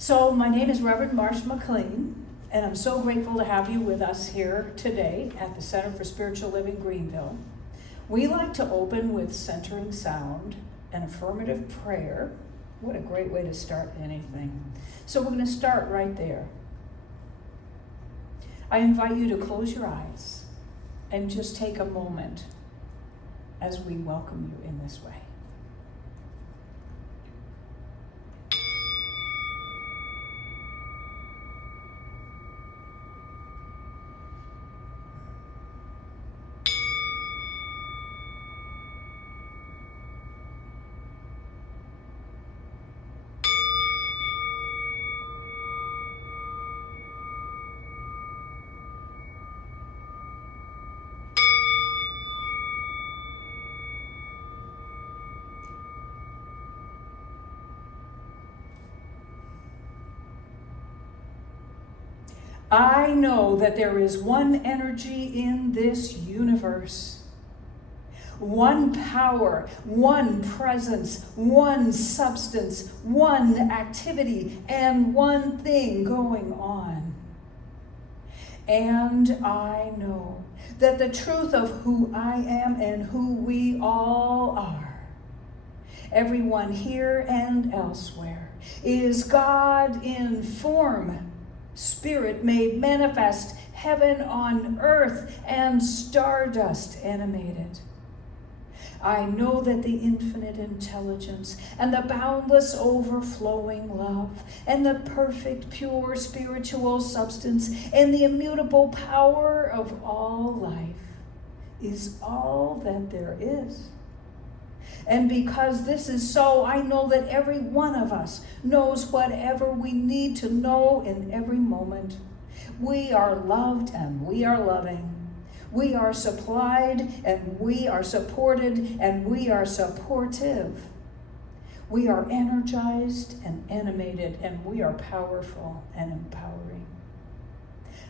So my name is Reverend Marsh McLean, and I'm so grateful to have you with us here today at the Center for Spiritual Living Greenville. We like to open with centering sound and affirmative prayer. What a great way to start anything. So we're going to start right there. I invite you to close your eyes and just take a moment as we welcome you in this way. I know that there is one energy in this universe, one power, one presence, one substance, one activity, and one thing going on. And I know that the truth of who I am and who we all are, everyone here and elsewhere, is God in form, Spirit made manifest, heaven on earth, and stardust animated. I know that the infinite intelligence and the boundless overflowing love and the perfect pure spiritual substance and the immutable power of all life is all that there is. And because this is so, I know that every one of us knows whatever we need to know in every moment. We are loved and we are loving. We are supplied and we are supported and we are supportive. We are energized and animated and we are powerful and empowering.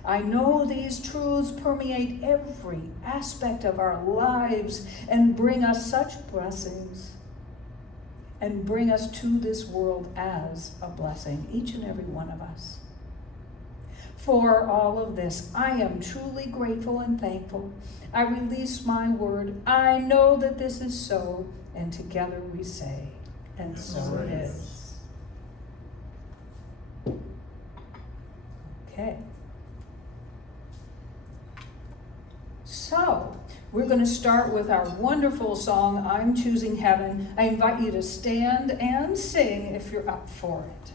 I know these truths permeate every aspect of our lives and bring us such blessings and bring us to this world as a blessing, each and every one of us. For all of this, I am truly grateful and thankful. I release my word. I know that this is so, and together we say, and so it is. Okay. So, we're going to start with our wonderful song, I'm Choosing Heaven. I invite you to stand and sing if you're up for it.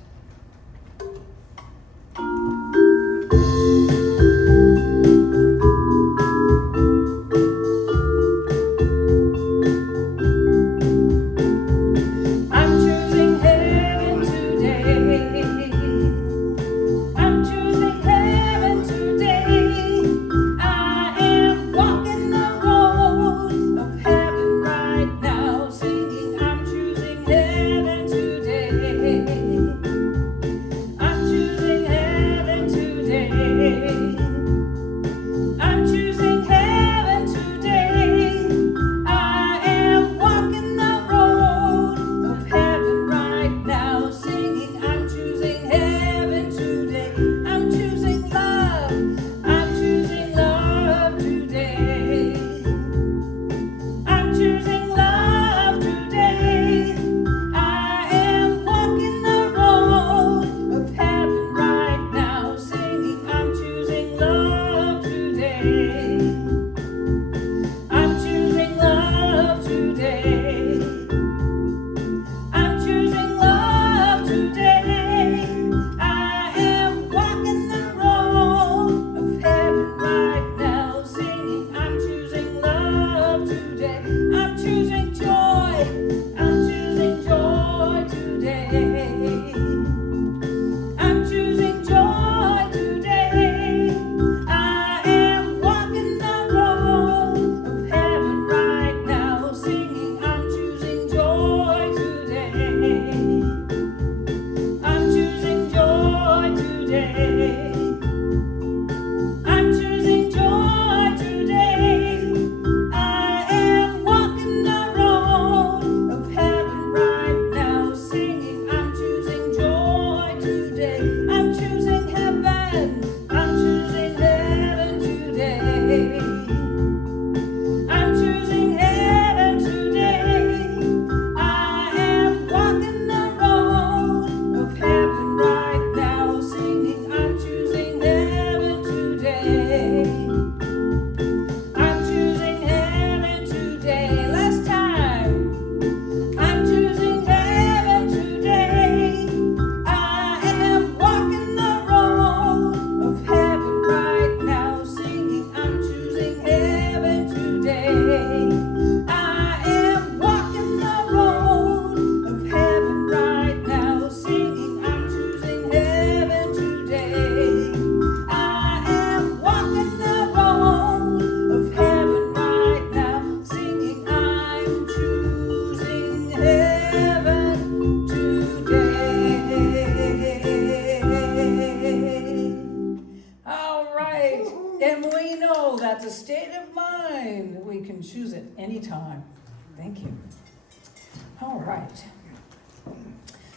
that's a state of mind. We can choose it anytime. Thank you. All right.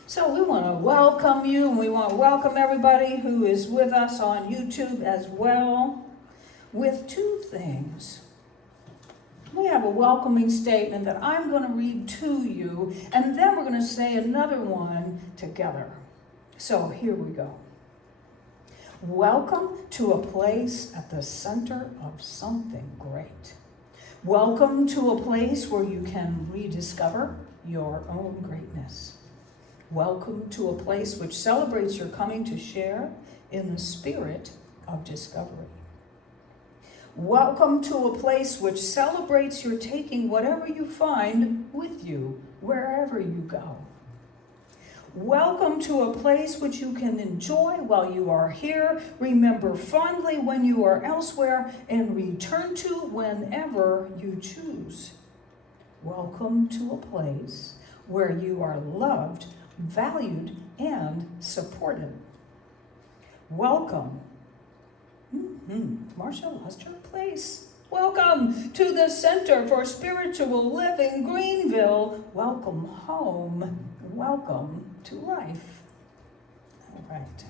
So we want to welcome you, and we want to welcome everybody who is with us on YouTube as well with two things. We have a welcoming statement that I'm going to read to you, and then we're going to say another one together. So here we go. Welcome to a place at the center of something great. Welcome to a place where you can rediscover your own greatness. Welcome to a place which celebrates your coming to share in the spirit of discovery. Welcome to a place which celebrates your taking whatever you find with you, wherever you go. Welcome to a place which you can enjoy while you are here, remember fondly when you are elsewhere, and return to whenever you choose. Welcome to a place where you are loved, valued, and supported. Welcome. Marcia lost her place. Welcome to the Center for Spiritual Living, Greenville. Welcome home. Welcome to life. All right.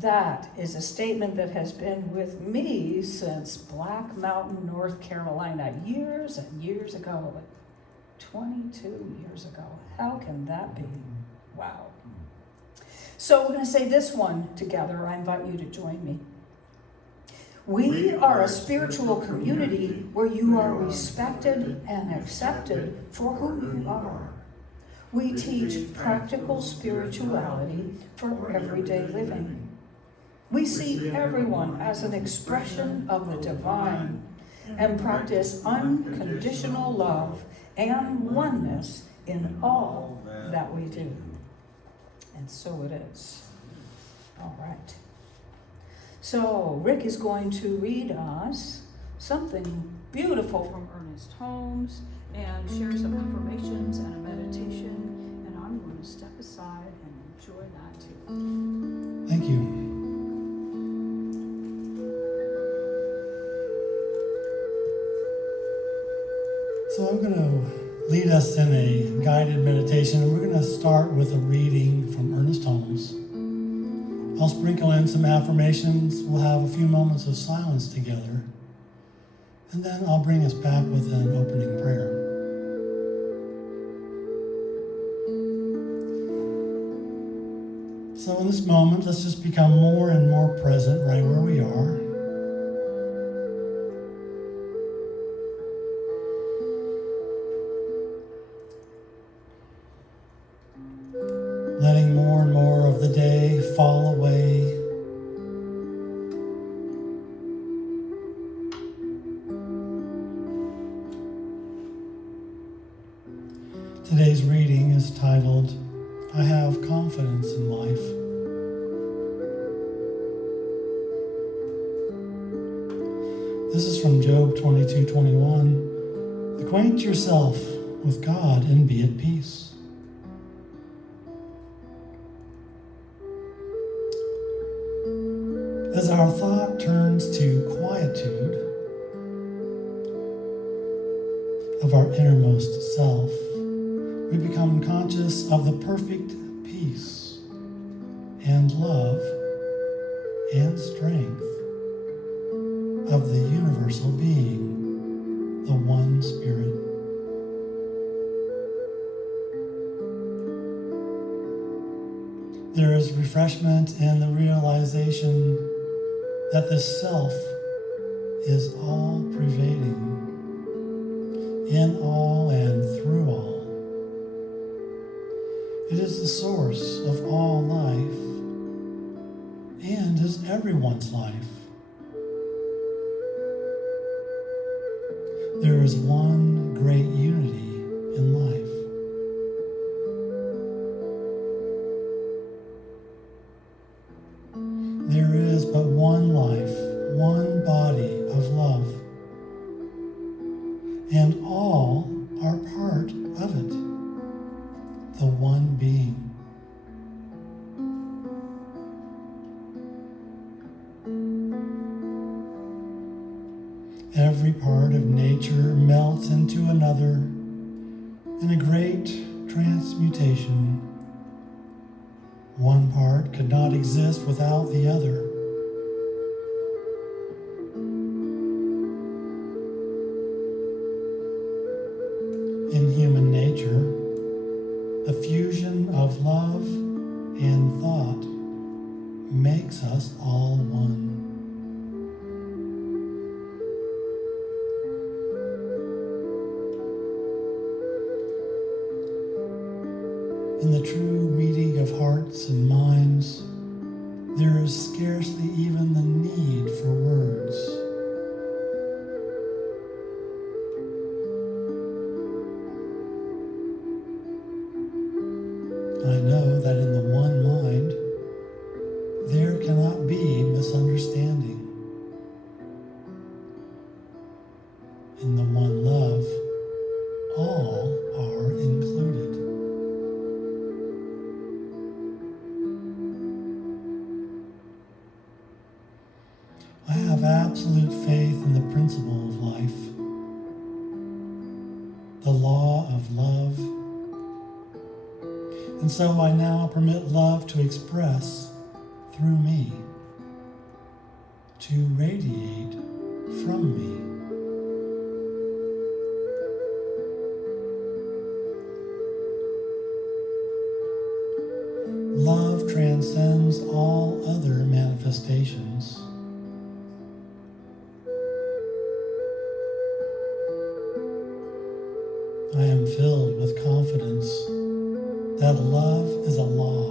That is a statement that has been with me since Black Mountain, North Carolina, years and years ago, like 22 years ago. How can that be? Wow. So we're going to say this one together. I invite you to join me. We are a spiritual community where you are respected and accepted for who you are. We teach practical spirituality for everyday living. We see everyone as an expression of the divine and practice unconditional love and oneness in all that we do. And so it is. All right. So Rick is going to read us something beautiful from Ernest Holmes and share some affirmations and a meditation. And I'm going to step aside and enjoy that too. Thank you. So I'm going to lead us in a guided meditation, and we're going to start with a reading from Ernest Holmes. I'll sprinkle in some affirmations. We'll have a few moments of silence together, and then I'll bring us back with an opening prayer. So in this moment, let's just become more and more present right where we are. Letting more and more of the day fall away. Today's reading is titled, I Have Confidence in Life. This is from Job 22:21. Acquaint yourself with God and be at peace. As our thought turns to quietude of our innermost self, we become conscious of the perfect peace and love and strength of the universal being, the one Spirit. There is refreshment in the realization that the self is all pervading, in all and through all. It is the source of all life and is everyone's life. There is one great unity in life. There is but one life, one body of love, and all are part of it, the one being. another in a great transmutation. One part could not exist without the other. In human nature, the fusion of love and thought makes us all one. In the true meeting of hearts and minds, there is scarcely even the need for words. I know that in the one mind, there cannot be misunderstanding. In the one love, all are included. I have absolute faith in the principle of life, the law of love, and so I now permit love to express through me, to radiate from me. Love transcends all other manifestations. I am filled with confidence that love is a law,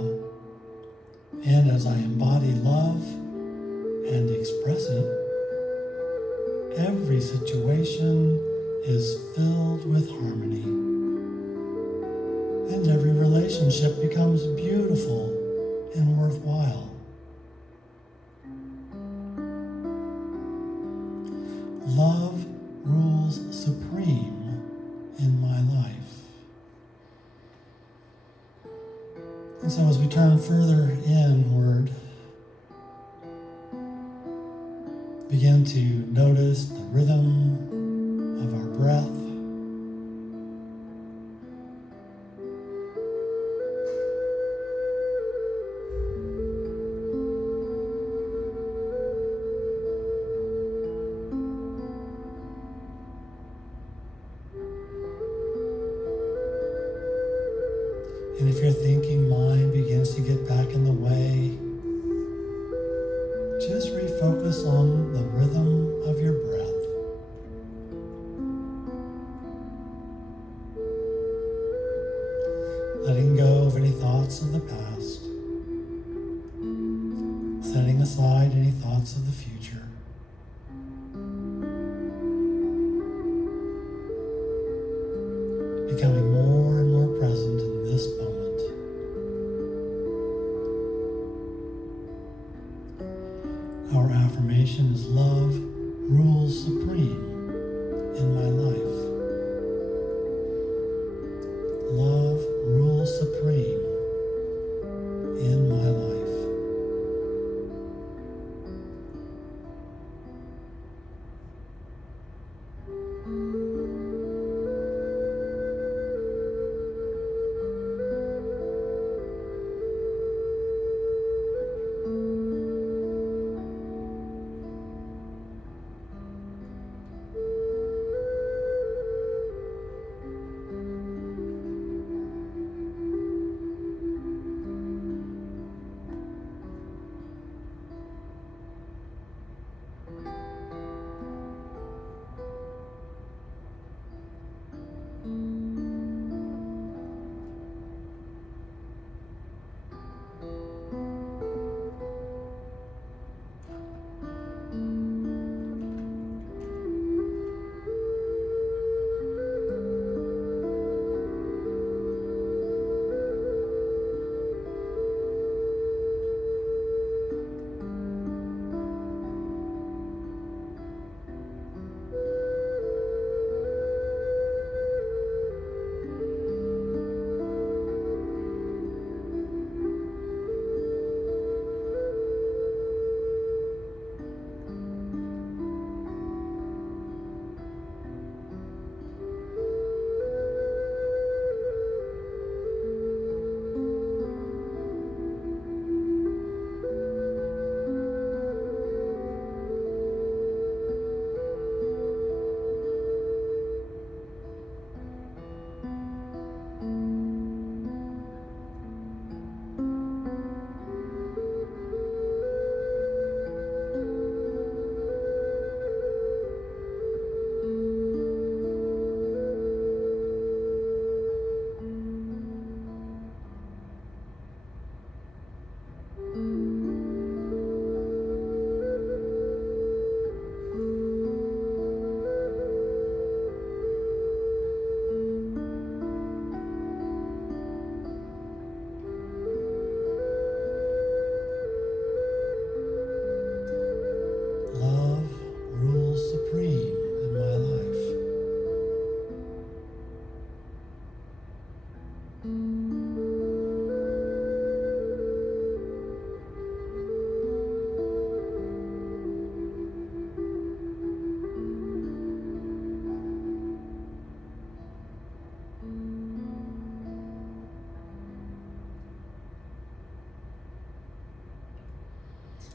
and as I embody love and express it, every situation is filled with harmony, and every relationship becomes beautiful and worthwhile. Love rules supreme in my life. And so as we turn further inward, begin to notice the rhythm of our breath. And if your thinking mind begins to get back in the way, just refocus on the rhythm of your breath. Letting go of any thoughts of the past, setting aside any thoughts of the future. Becoming more and more present in this moment. Our affirmation is love rules supreme in my life. Love rules supreme in my life.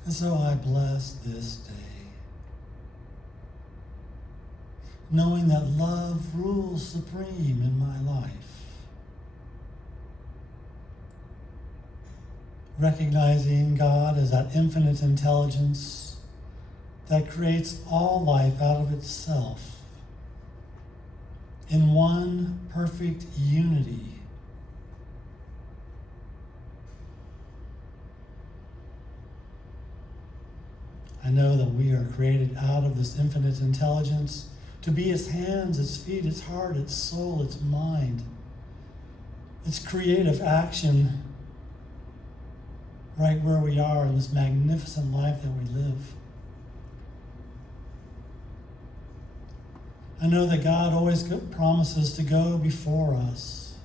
And so I bless this day, knowing that love rules supreme in my life. Recognizing God as that infinite intelligence that creates all life out of itself in one perfect unity. I know that we are created out of this infinite intelligence to be its hands, its feet, its heart, its soul, its mind, its creative action right where we are in this magnificent life that we live. I know that God always promises to go before us,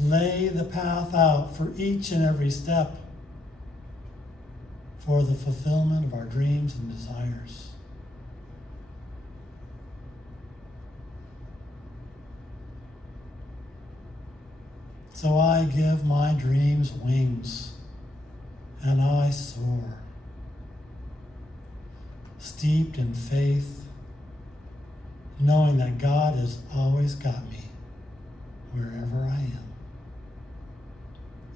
lay the path out for each and every step for the fulfillment of our dreams and desires. So I give my dreams wings, and I soar, steeped in faith, knowing that God has always got me wherever I am.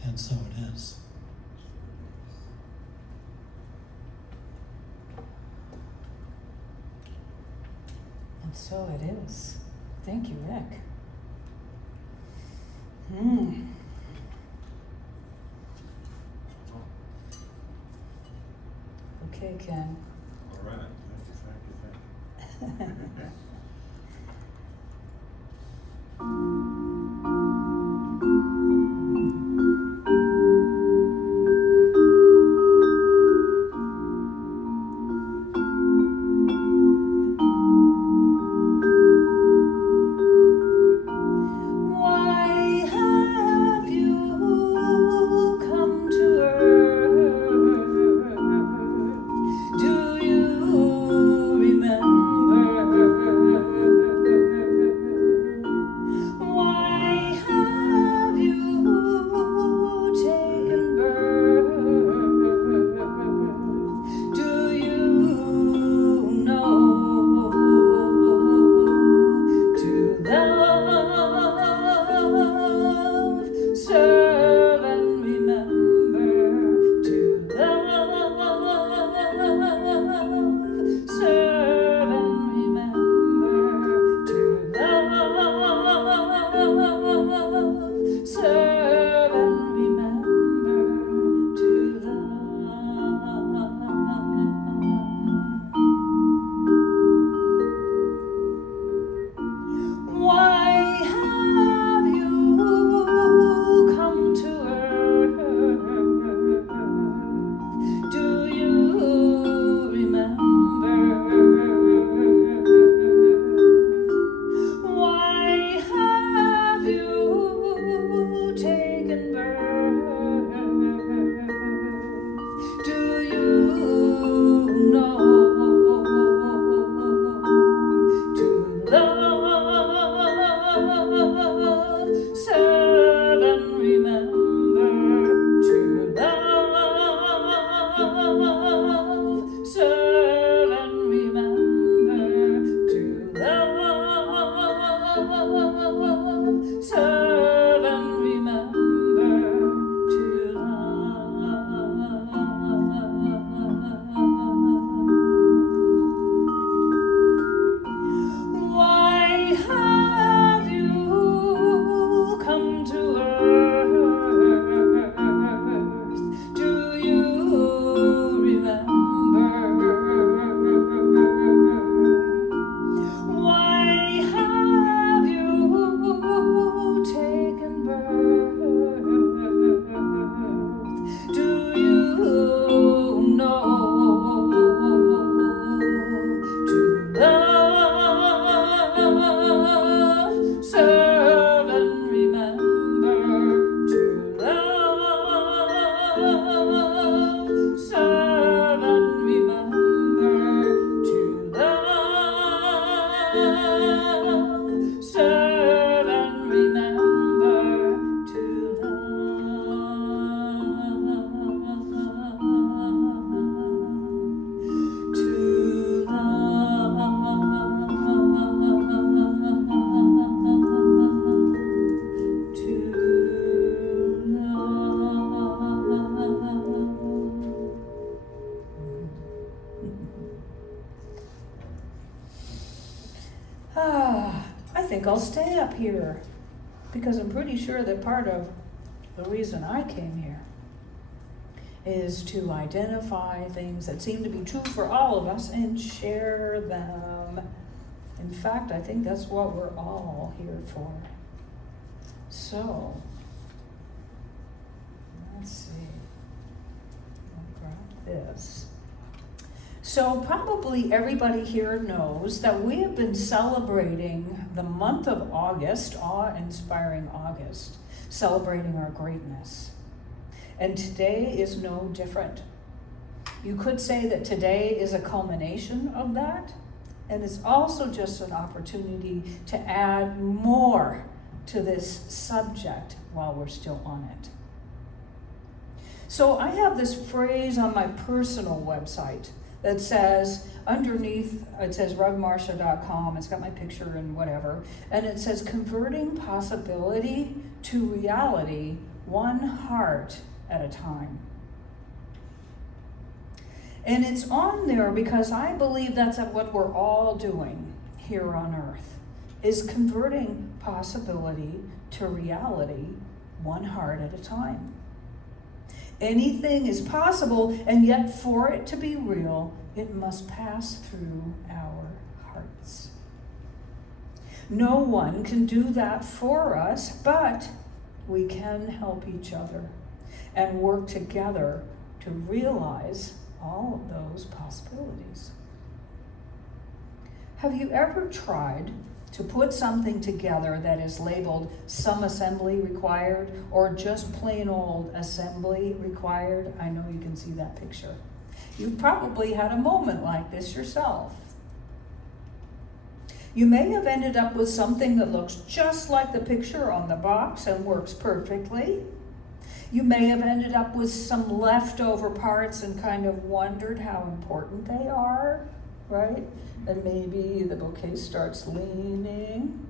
And so it is. And so it is. Thank you, Rick. Okay, Ken. All right. Thank you. Why have you come to earth? Do you remember think I'll stay up here because I'm pretty sure that part of the reason I came here is to identify things that seem to be true for all of us and share them. In fact, I think that's what we're all here for. So, let's see. I'll grab this. So probably everybody here knows that we have been celebrating the month of August, awe-inspiring August, celebrating our greatness. And today is no different. You could say that today is a culmination of that, and it's also just an opportunity to add more to this subject while we're still on it. So I have this phrase on my personal website that says, underneath, it says rugmarsha.com, it's got my picture and whatever, and it says, converting possibility to reality, one heart at a time. And it's on there because I believe that's what we're all doing here on earth, is converting possibility to reality, one heart at a time. Anything is possible, and yet for it to be real, it must pass through our hearts. No one can do that for us, but we can help each other and work together to realize all of those possibilities. Have you ever tried to put something together that is labeled some assembly required or just plain old assembly required? I know you can see that picture. You've probably had a moment like this yourself. You may have ended up with something that looks just like the picture on the box and works perfectly. You may have ended up with some leftover parts and kind of wondered how important they are, right? And maybe the bouquet starts leaning.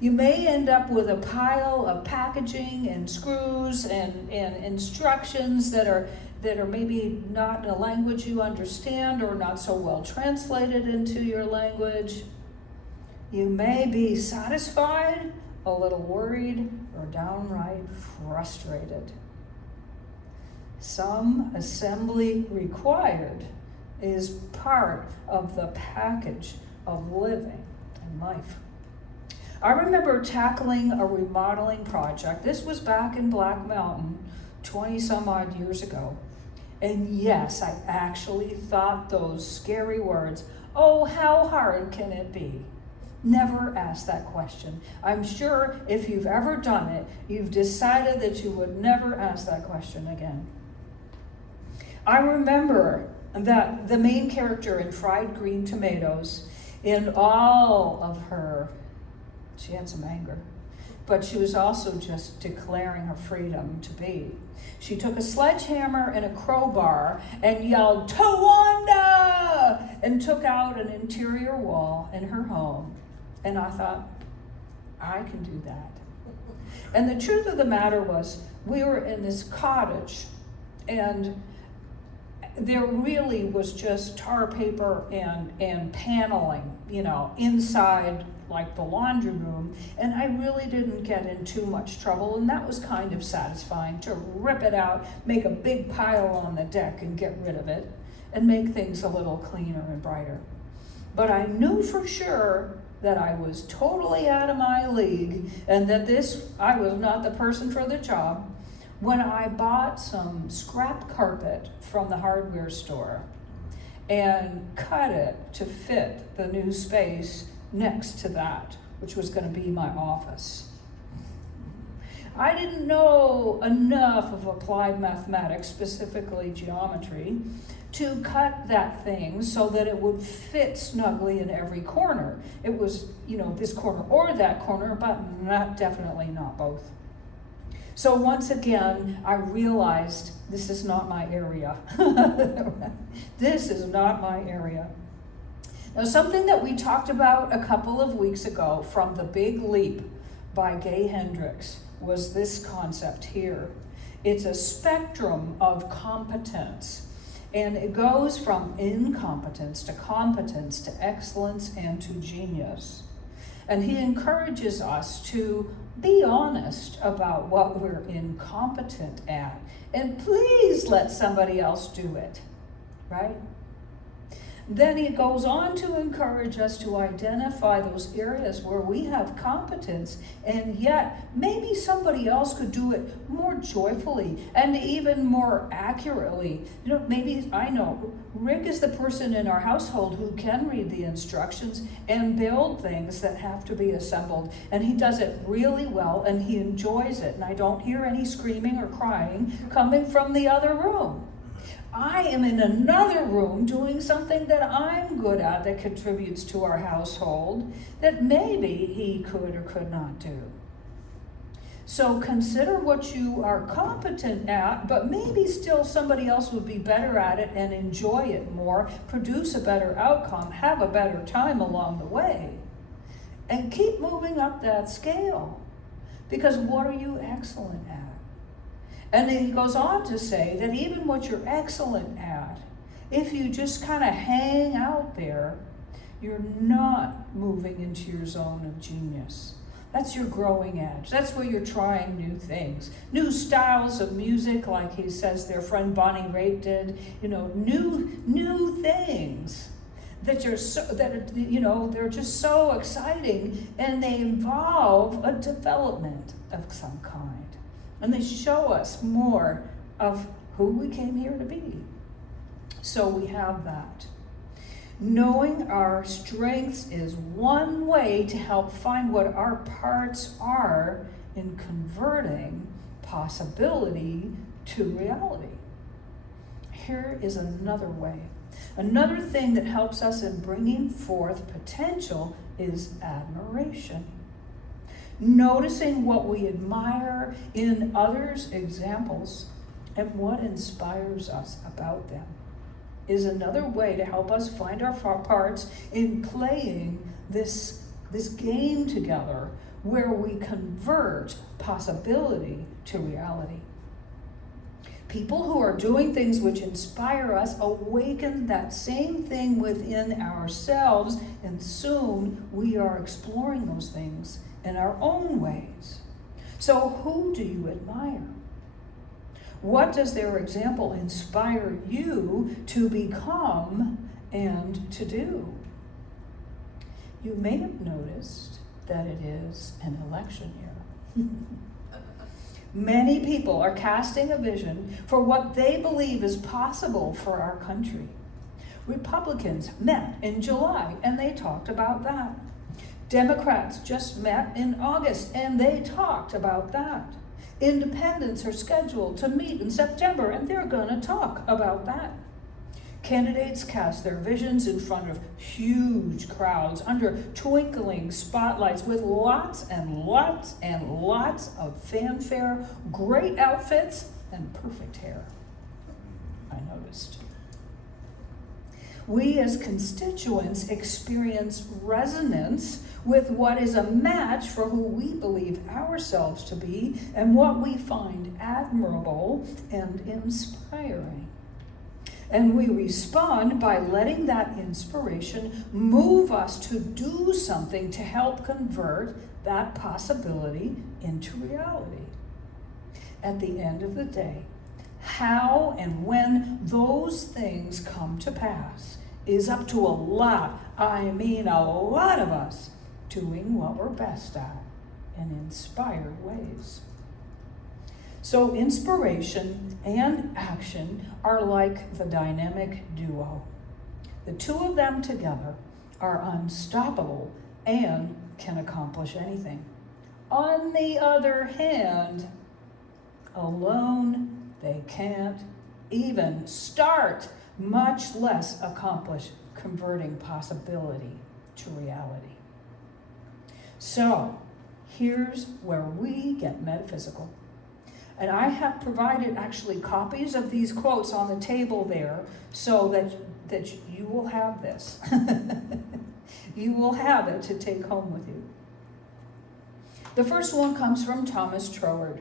You may end up with a pile of packaging and screws and instructions that are maybe not in a language you understand or not so well translated into your language. You may be satisfied, a little worried, or downright frustrated. Some assembly required is part of the package of living and life. I remember tackling a remodeling project. This was back in Black Mountain 20 some odd years ago. And yes, I actually thought those scary words, oh, how hard can it be? Never ask that question. I'm sure if you've ever done it, you've decided that you would never ask that question again. I remember that the main character in Fried Green Tomatoes, in all of her, she had some anger, but she was also just declaring her freedom to be. She took a sledgehammer and a crowbar and yelled, "Towanda!" and took out an interior wall in her home. And I thought, I can do that. And the truth of the matter was, we were in this cottage, and there really was just tar paper and paneling, inside like the laundry room, and I really didn't get in too much trouble, and that was kind of satisfying to rip it out, make a big pile on the deck and get rid of it, and make things a little cleaner and brighter. But I knew for sure that I was totally out of my league and that I was not the person for the job when I bought some scrap carpet from the hardware store and cut it to fit the new space next to that, which was going to be my office. I didn't know enough of applied mathematics, specifically geometry, to cut that thing so that it would fit snugly in every corner. It was, this corner or that corner, but definitely not both. So once again, I realized this is not my area. This is not my area. Now, something that we talked about a couple of weeks ago from The Big Leap by Gay Hendricks was this concept here. It's a spectrum of competence, and it goes from incompetence to competence to excellence and to genius. And he encourages us to be honest about what we're incompetent at. And please let somebody else do it, right? Then he goes on to encourage us to identify those areas where we have competence, and yet maybe somebody else could do it more joyfully and even more accurately. You know, maybe I know Rick is the person in our household who can read the instructions and build things that have to be assembled, and he does it really well, and he enjoys it, and I don't hear any screaming or crying coming from the other room. I am in another room doing something that I'm good at that contributes to our household that maybe he could or could not do. So consider what you are competent at, but maybe still somebody else would be better at it and enjoy it more, produce a better outcome, have a better time along the way. And keep moving up that scale. Because what are you excellent at? And then he goes on to say that even what you're excellent at, if you just kind of hang out there, you're not moving into your zone of genius. That's your growing edge. That's where you're trying new things. New styles of music, like he says their friend Bonnie Raitt did, new things that they're just so exciting, and they involve a development of some kind. And they show us more of who we came here to be. So we have that. Knowing our strengths is one way to help find what our parts are in converting possibility to reality. Here is another way. Another thing that helps us in bringing forth potential is admiration. Noticing what we admire in others' examples and what inspires us about them is another way to help us find our parts in playing this game together where we convert possibility to reality. People who are doing things which inspire us awaken that same thing within ourselves, and soon we are exploring those things in our own ways. So who do you admire? What does their example inspire you to become and to do? You may have noticed that it is an election year. Many people are casting a vision for what they believe is possible for our country. Republicans met in July and they talked about that. Democrats just met in August and they talked about that. Independents are scheduled to meet in September and they're going to talk about that. Candidates cast their visions in front of huge crowds under twinkling spotlights with lots and lots and lots of fanfare, great outfits, and perfect hair. I noticed. We as constituents experience resonance with what is a match for who we believe ourselves to be and what we find admirable and inspiring. And we respond by letting that inspiration move us to do something to help convert that possibility into reality. At the end of the day, how and when those things come to pass is up to a lot of us doing what we're best at in inspired ways. So inspiration and action are like the dynamic duo. The two of them together are unstoppable and can accomplish anything. On the other hand, alone they can't even start, much less accomplish converting possibility to reality. So, here's where we get metaphysical. And I have provided actually copies of these quotes on the table there so that you will have this. You will have it to take home with you. The first one comes from Thomas Troward.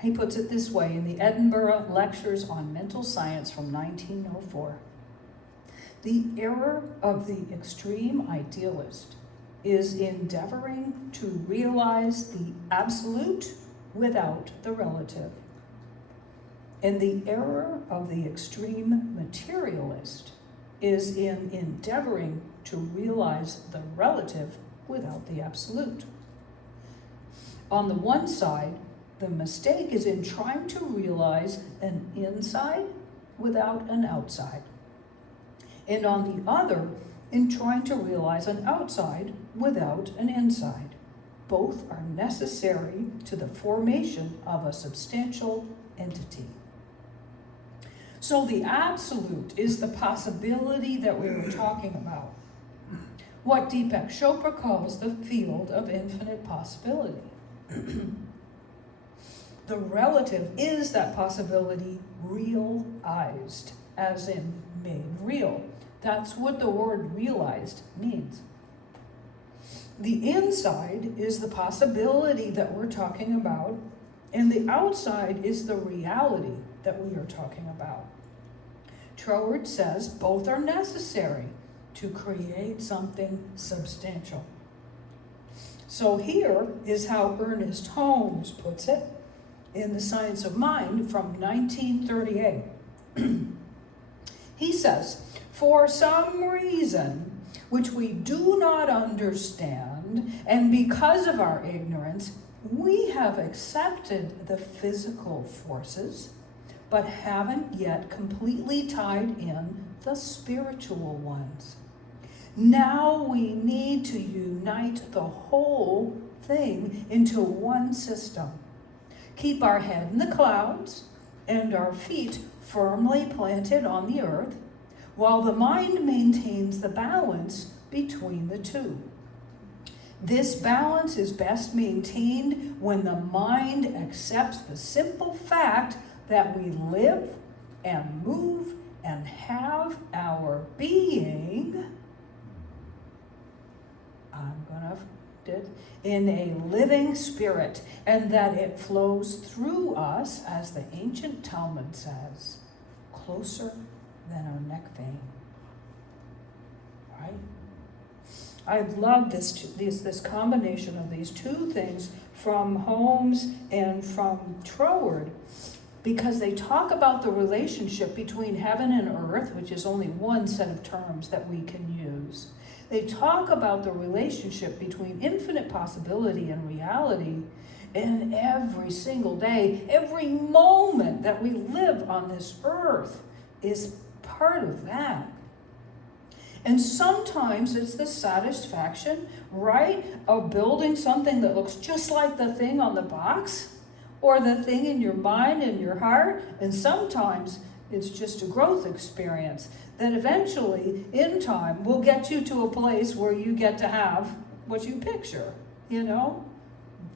He puts it this way in the Edinburgh Lectures on Mental Science from 1904. The error of the extreme idealist is endeavoring to realize the absolute without the relative. And the error of the extreme materialist is in endeavoring to realize the relative without the absolute. On the one side, the mistake is in trying to realize an inside without an outside. And on the other, in trying to realize an outside without an inside. Both are necessary to the formation of a substantial entity. So the absolute is the possibility that we were talking about. What Deepak Chopra calls the field of infinite possibility. The relative is that possibility realized, as in made real. That's what the word realized means. The inside is the possibility that we're talking about, and the outside is the reality that we are talking about. Troward says both are necessary to create something substantial. So here is how Ernest Holmes puts it in The Science of Mind from 1938. He says, for some reason which we do not understand, and because of our ignorance, we have accepted the physical forces, but haven't yet completely tied in the spiritual ones. Now we need to unite the whole thing into one system. Keep our head in the clouds and our feet firmly planted on the earth, while the mind maintains the balance between the two. This balance is best maintained when the mind accepts the simple fact that we live and move and have our being, I'm gonna find it, in a living spirit, and that it flows through us, as the ancient Talmud says, closer than our neck vein. Right? I love this combination of these two things from Holmes and from Troward, because they talk about the relationship between heaven and earth, which is only one set of terms that we can use. They talk about the relationship between infinite possibility and reality, and every single day, every moment that we live on this earth is part of that. And sometimes it's the satisfaction, right, of building something that looks just like the thing on the box or the thing in your mind and your heart. And sometimes it's just a growth experience that eventually, in time, will get you to a place where you get to have what you picture, you know?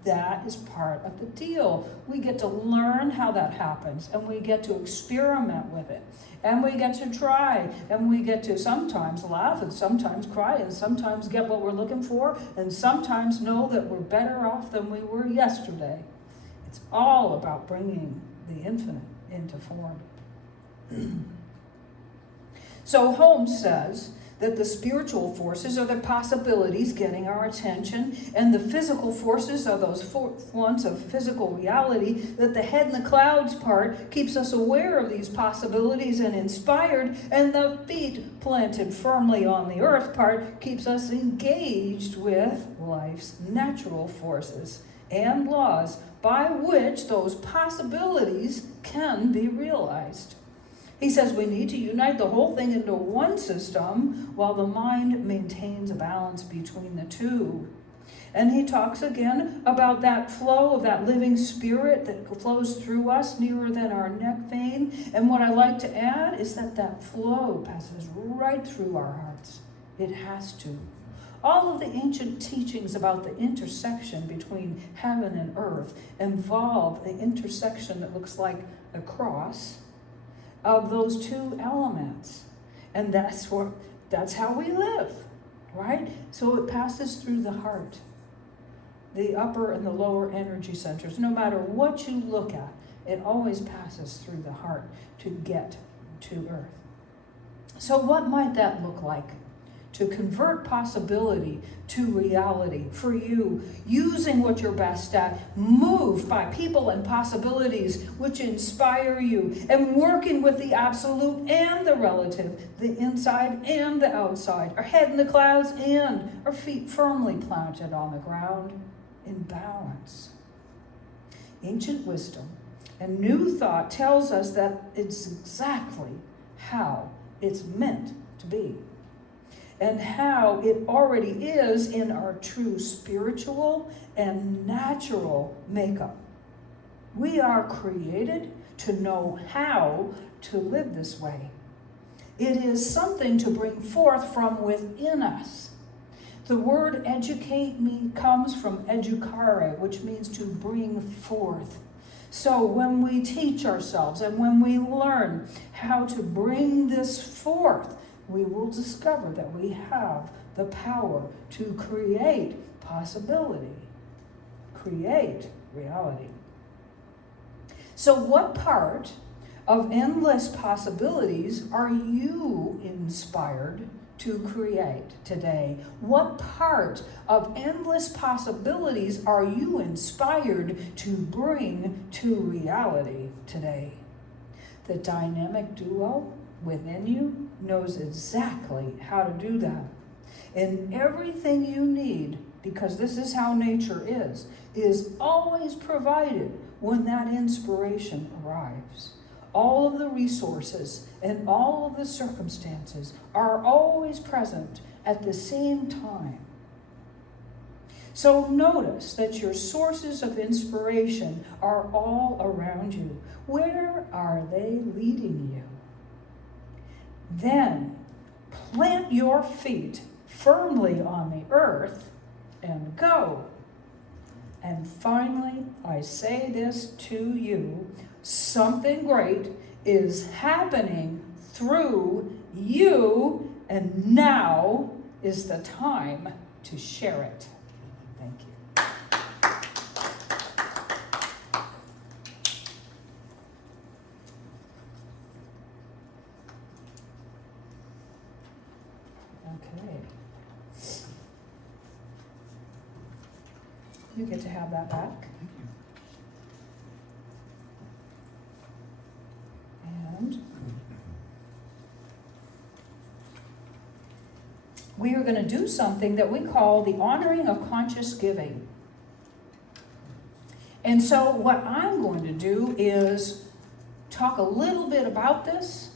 That is part of the deal. We get to learn how that happens, and we get to experiment with it, and we get to try, and we get to sometimes laugh, and sometimes cry, and sometimes get what we're looking for, and sometimes know that we're better off than we were yesterday. It's all about bringing the infinite into form. So Holmes says that the spiritual forces are the possibilities getting our attention, and the physical forces are those ones of physical reality, that the head in the clouds part keeps us aware of these possibilities and inspired, and the feet planted firmly on the earth part keeps us engaged with life's natural forces and laws by which those possibilities can be realized. He says we need to unite the whole thing into one system while the mind maintains a balance between the two. And he talks again about that flow of that living spirit that flows through us nearer than our neck vein. And what I like to add is that that flow passes right through our hearts. It has to. All of the ancient teachings about the intersection between heaven and earth involve the intersection that looks like a cross of those two elements. And that's how we live, right? So it passes through the heart, the upper and the lower energy centers. No matter what you look at, it always passes through the heart to get to earth. So what might that look like? to convert possibility to reality for you, using what you're best at, moved by people and possibilities which inspire you, and working with the absolute and the relative, the inside and the outside, our head in the clouds and our feet firmly planted on the ground in balance. Ancient wisdom and new thought tells us that it's exactly how it's meant to be, and how it already is in our true spiritual and natural makeup. We are created to know how to live this way. It is something to bring forth from within us. The word educate me comes from educare, which means to bring forth. So when we teach ourselves and when we learn how to bring this forth, we will discover that we have the power to create possibility, create reality. So what part of endless possibilities are you inspired to create today? What part of endless possibilities are you inspired to bring to reality today? The dynamic duo within you knows exactly how to do that. And everything you need, because this is how nature is always provided when that inspiration arrives. All of the resources and all of the circumstances are always present at the same time. So notice that your sources of inspiration are all around you. Where are they leading you? Then plant your feet firmly on the earth and go. And finally, I say this to you, something great is happening through you, and now is the time to share it. Thank you. Okay. You get to have that back. And we are going to do something that we call the honoring of conscious giving. And so what I'm going to do is talk a little bit about this.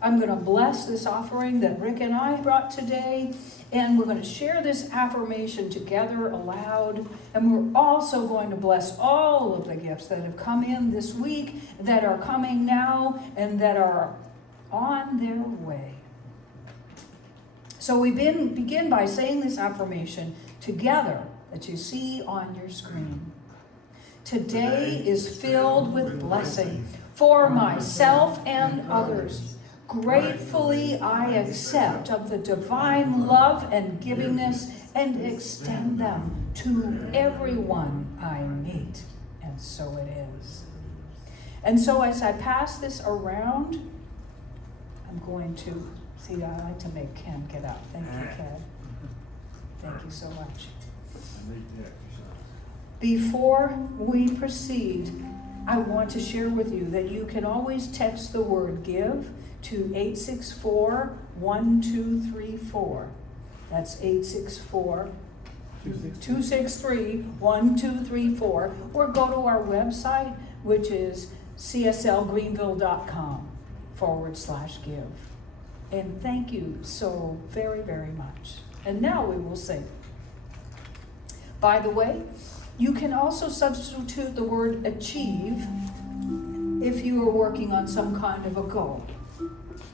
I'm going to bless this offering that Rick and I brought today, and we're going to share this affirmation together aloud, and we're also going to bless all of the gifts that have come in this week, that are coming now, and that are on their way. So we begin by saying this affirmation together that you see on your screen. Today is filled with blessing for myself and others. Gratefully I accept of the divine love and givingness and extend them to everyone I meet. And so it is. And so as I pass this around, I'm going to, see, I like to make Ken get up. Thank you, Ken. Thank you so much. Before we proceed, I want to share with you that you can always text the word give to 864-1234. That's 864-263-1234. Or go to our website, which is cslgreenville.com/give. And thank you so very, very much. And now we will sing. By the way, you can also substitute the word achieve if you are working on some kind of a goal.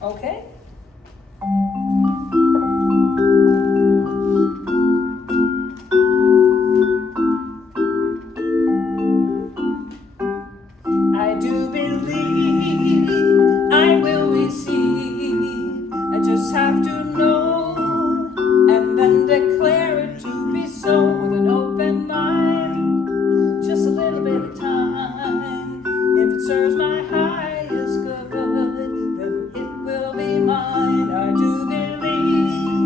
Okay? I do believe I will receive. I just have to know and then declare it to be so with an open mind. Just a little bit of time. If it serves my highest good, then it will be mine. I do believe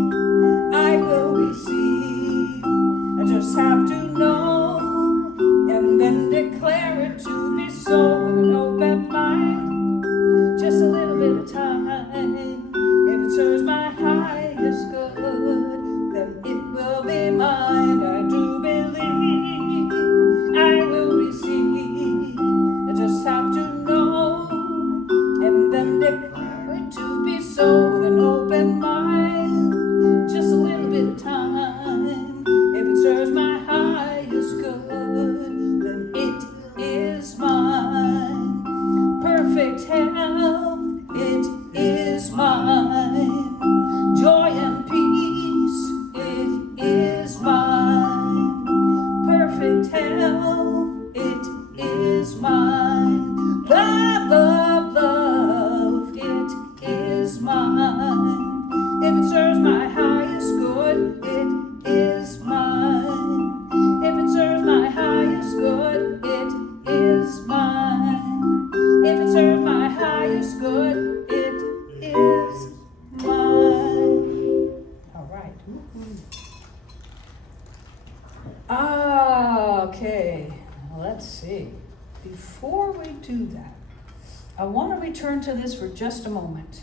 is mine. Love, love, love, it is mine. If it serves my highest good, it is mine. If it serves my highest good, it is mine. If it serves my highest good, it is mine. All right. Okay, let's see. Before we do that, I want to return to this for just a moment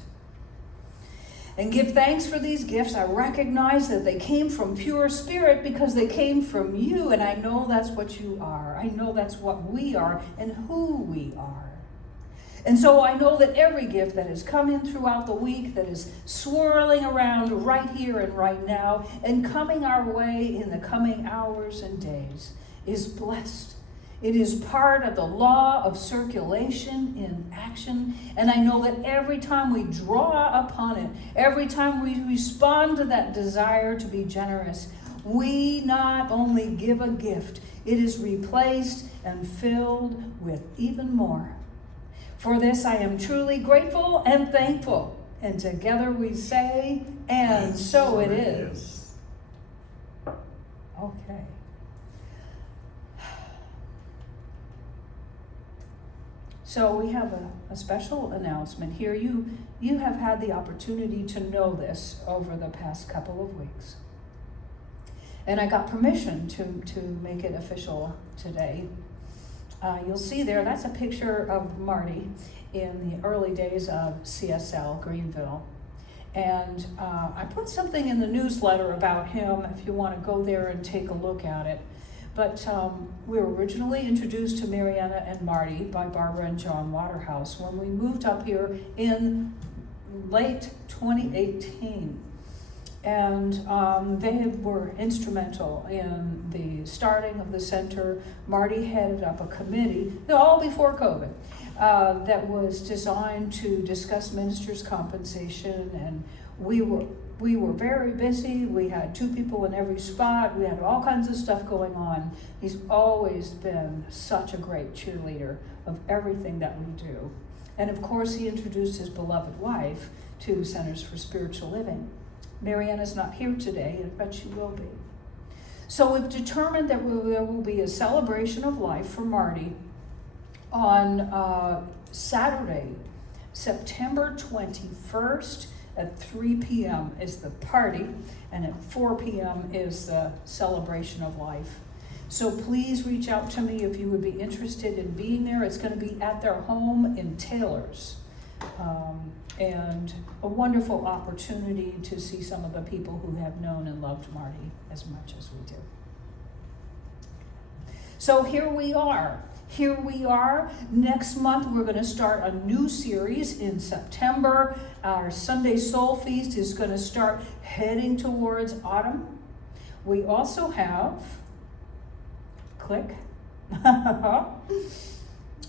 and give thanks for these gifts. I recognize that they came from pure spirit because they came from you, and I know that's what you are. I know that's what we are and who we are. And so I know that every gift that has come in throughout the week, that is swirling around right here and right now, and coming our way in the coming hours and days, is blessed. It is part of the law of circulation in action. And I know that every time we draw upon it, every time we respond to that desire to be generous, we not only give a gift, it is replaced and filled with even more. For this I am truly grateful and thankful. And together we say, and so it is. Okay. So we have a special announcement here. You have had the opportunity to know this over the past couple of weeks. And I got permission to make it official today. You'll see there, that's a picture of Marty in the early days of CSL Greenville. And I put something in the newsletter about him if you want to go there and take a look at it. But we were originally introduced to Mariana and Marty by Barbara and John Waterhouse when we moved up here in late 2018. And they were instrumental in the starting of the center. Marty headed up a committee, all before COVID, that was designed to discuss ministers' compensation. And we were very busy. We had 2 people in every spot. We had all kinds of stuff going on. He's always been such a great cheerleader of everything that we do. And of course, he introduced his beloved wife to Centers for Spiritual Living. Mariana's not here today, but she will be. So we've determined that there will be a celebration of life for Marty on Saturday, September 21st at 3 p.m. is the party, and at 4 p.m. is the celebration of life. So please reach out to me if you would be interested in being there. It's going to be at their home in Taylor's. And a wonderful opportunity to see some of the people who have known and loved Marty as much as we do. So here we are. Here we are. Next month, we're going to start a new series in September. Our Sunday Soul Feast is going to start heading towards autumn. We also have,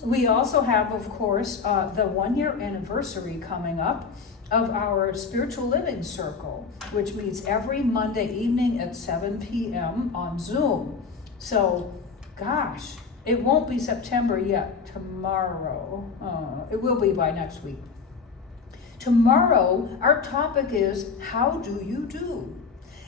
we also have, of course, the 1-year anniversary coming up of our Spiritual Living Circle, which meets every Monday evening at 7 p.m. on Zoom. So, gosh, it won't be September yet. Tomorrow. It will be by next week. Tomorrow, our topic is, how do you do?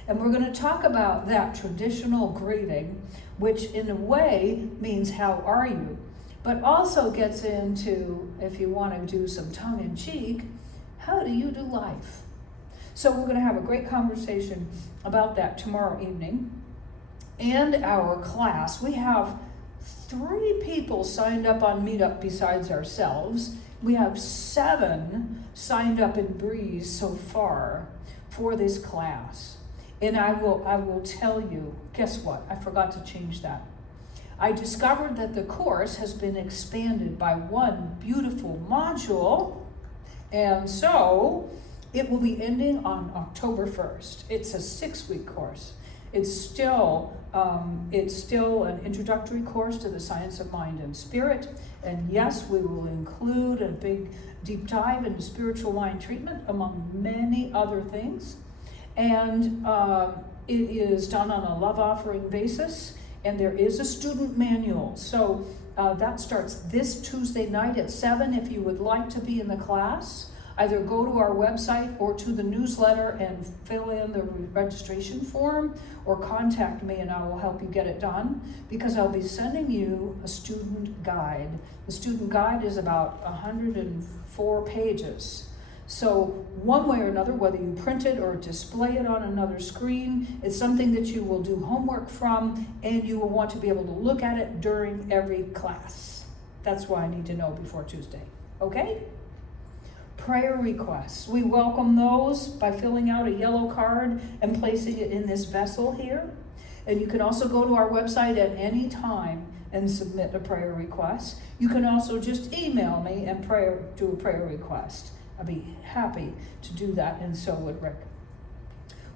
And we're going to talk about that traditional greeting, which in a way means, how are you? But also gets into, if you want to do some tongue-in-cheek, how do you do life? So we're going to have a great conversation about that tomorrow evening. And our class, we have 3 people signed up on Meetup besides ourselves. We have 7 signed up in Breeze so far for this class. And I will tell you, guess what? I forgot to change that. I discovered that the course has been expanded by 1 beautiful module, and so it will be ending on October 1st. It's a 6-week course. It's still an introductory course to the science of mind and spirit, and yes, we will include a big deep dive into spiritual mind treatment, among many other things, and it is done on a love offering basis. And there is a student manual. So that starts this Tuesday night at 7. If you would like to be in the class, either go to our website or to the newsletter and fill in the registration form, or contact me and I will help you get it done, because I'll be sending you a student guide. The student guide is about 104 pages. So one way or another, whether you print it or display it on another screen, it's something that you will do homework from, and you will want to be able to look at it during every class. That's why I need to know before Tuesday. Okay? Prayer requests. We welcome those by filling out a yellow card and placing it in this vessel here. And you can also go to our website at any time and submit a prayer request. You can also just email me and do a prayer request. I'd be happy to do that, and so would Rick.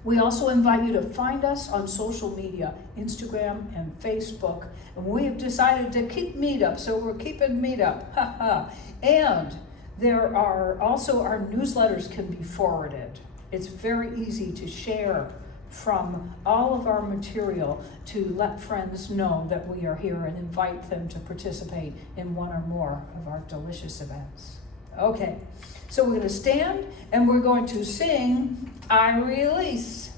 We also invite you to find us on social media, Instagram and Facebook. And we have decided to keep Meetup, so we're keeping Meetup. And there are also, our newsletters can be forwarded. It's very easy to share from all of our material to let friends know that we are here and invite them to participate in one or more of our delicious events. Okay, so we're going to stand and we're going to sing I Release.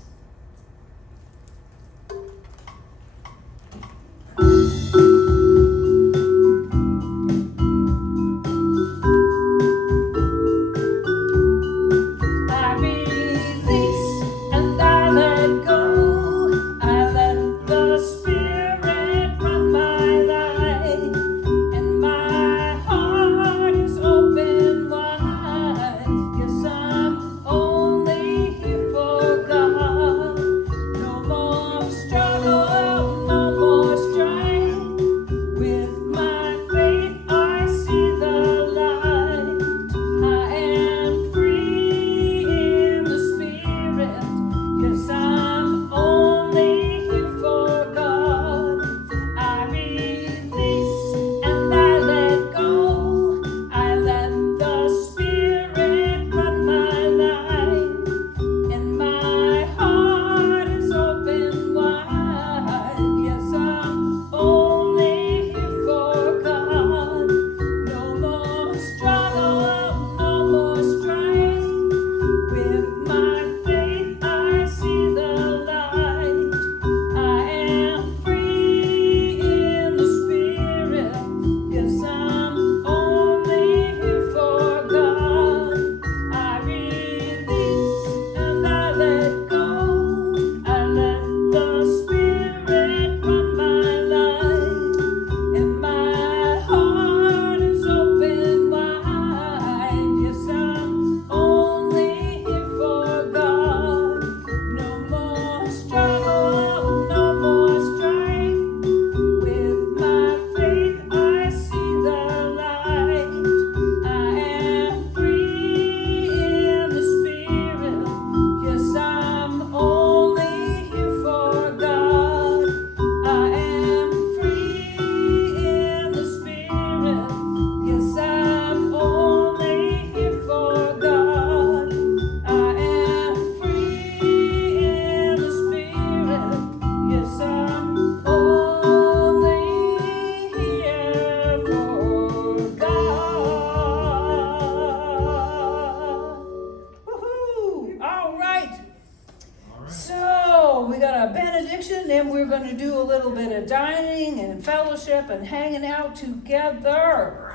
Then we're going to do a little bit of dining and fellowship and hanging out together.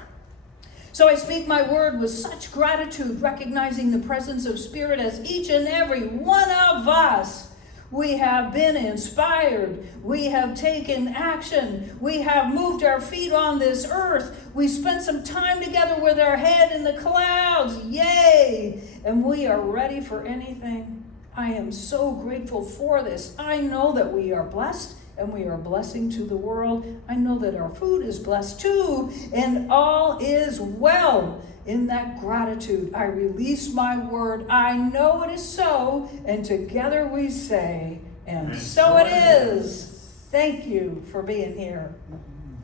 So I speak my word with such gratitude, recognizing the presence of Spirit as each and every one of us. We have been inspired. We have taken action. We have moved our feet on this earth. We spent some time together with our head in the clouds. Yay! And we are ready for anything. I am so grateful for this. I know that we are blessed and we are a blessing to the world. I know that our food is blessed too, and all is well. In that gratitude, I release my word. I know it is so, and together we say, and so it is. Thank you for being here.